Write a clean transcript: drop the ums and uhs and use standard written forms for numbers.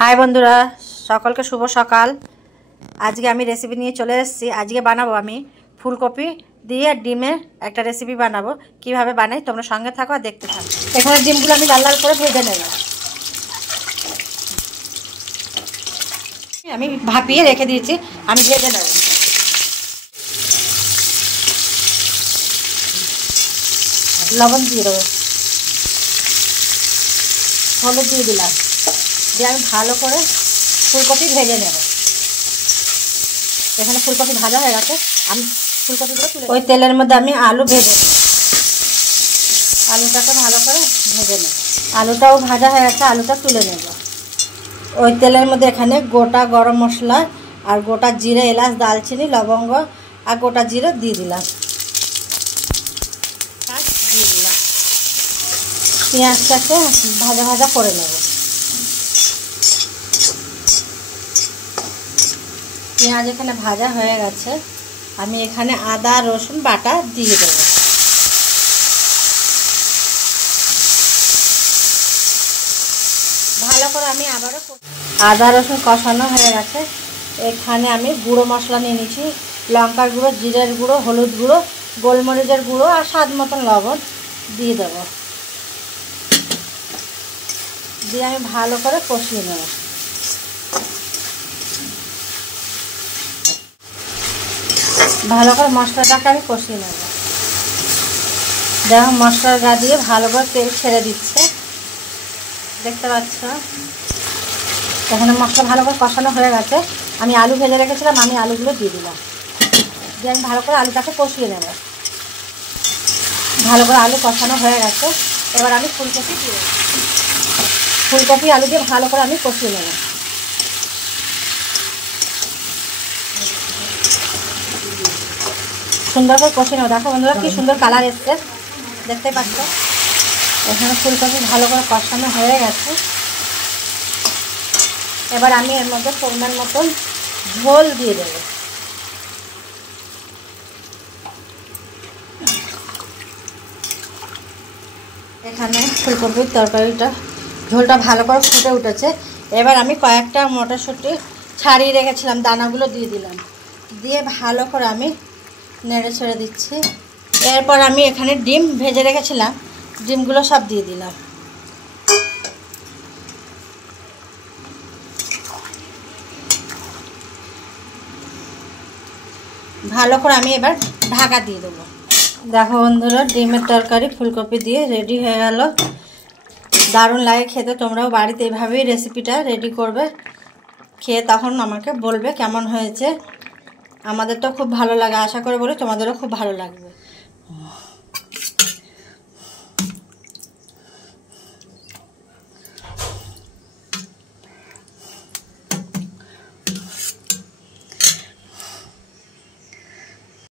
High বন্ধুরা, সকলকে শুভ সকাল। আজকে আমি রেসিপি নিয়ে চলে এসেছি। আজকে বানাবো আমি ফুলকপি দিয়ে ডিমের একটা রেসিপি বানাবো। কিভাবে বানাই তোমরা সঙ্গে থাকো আর দেখতে থাকো। এখানে ডিমগুলো আমি লাল লাল করে ভেজে নেব। আমি ভাপিয়ে রেখে দিয়েছি, আমি ভেজে নেব। লবণ দিয়ে দেবো, হলুদ দিয়ে দিলাম, দিয়ে আমি ভালো করে ফুলকপি ভেজে নেব। এখানে ফুলকপি ভাজা হয়ে গেছে, আমি ফুলকপিগুলো তুলে ওই তেলের মধ্যে আমি আলু ভেজে নেব। আলুটাকে ভালো করে ভেজে নেব। আলুটাও ভাজা হয়ে গেছে, আলুটা তুলে নেব। ওই তেলের মধ্যে এখানে গোটা গরম মশলা আর গোটা জিরে, এলাচ, দালচিনি, লবঙ্গ আর গোটা জিরে দিয়ে দিলাম। দিয়ে দিলাম, পেঁয়াজটাকে ভাজা ভাজা করে নেব। পেঁয়াজ এখানে ভাজা হয়ে গেছে, আমি এখানে আদা রসুন বাটা দিয়ে দেবো। ভালো করে আমি আবারও আদা রসুন কষানো হয়ে গেছে। এখানে আমি গুঁড়ো মশলা নিয়ে নিয়েছি, লঙ্কার গুঁড়ো, জিরের গুঁড়ো, হলুদ গুঁড়ো, গোলমরিচের গুঁড়ো আর স্বাদ মতন লবণ দিয়ে দেব। দিয়ে আমি ভালো করে কষিয়ে নেব। ভালো করে মশলাটাকে আমি কষিয়ে নেব। দেখো মশলার গা দিয়ে ভালো করে তেল ছেড়ে দিচ্ছে, দেখতে পাচ্ছ। এখানে মশলা ভালো করে কষানো হয়ে গেছে, আমি আলু ভেজে রেখেছিলাম, আমি আলুগুলো দিয়ে দিলাম। দিয়ে আমি ভালো করে আলুটাকে কষিয়ে নেব। ভালো করে আলু কষানো হয়ে গেছে, এবার আমি ফুলকপি দিয়ে দেবো। ফুলকপি আলু দিয়ে ভালো করে আমি কষিয়ে নেব। সুন্দর করে কষিয়ে নেব। দেখো বন্ধুরা কি সুন্দর কালার এসছে, দেখতে পাচ্ছ। এখানে ফুলকপি ভালো করে কষানো হয়ে গেছে, এবার আমি এর মধ্যে পরিমাণ মতন ঝোল দিয়ে দেব। এখানে ফুলকপির তরকারিটা ঝোলটা ভালো করে ফুটে উঠেছে। এবার আমি কয়েকটা মটরশুঁটি ছাড়িয়ে রেখেছিলাম, দানাগুলো দিয়ে দিলাম। দিয়ে ভালো করে আমি নেড়ে ছেড়ে দিচ্ছি। এরপর আমি এখানে ডিম ভেজে রেখেছিলাম, ডিমগুলো সব দিয়ে দিলাম। ভালো করে আমি এবার ঢাকা দিয়ে দেবো। দেখো বন্ধুরা, ডিমের তরকারি ফুলকপি দিয়ে রেডি হয়ে গেল। দারুণ লাগে খেতে, তোমরাও বাড়িতে এভাবেই রেসিপিটা রেডি করবে। খেয়ে তখন আমাকে বলবে কেমন হয়েছে। আমাদের তো খুব ভালো লাগে, আশা করে বলি তোমাদেরও খুব ভালো লাগবে।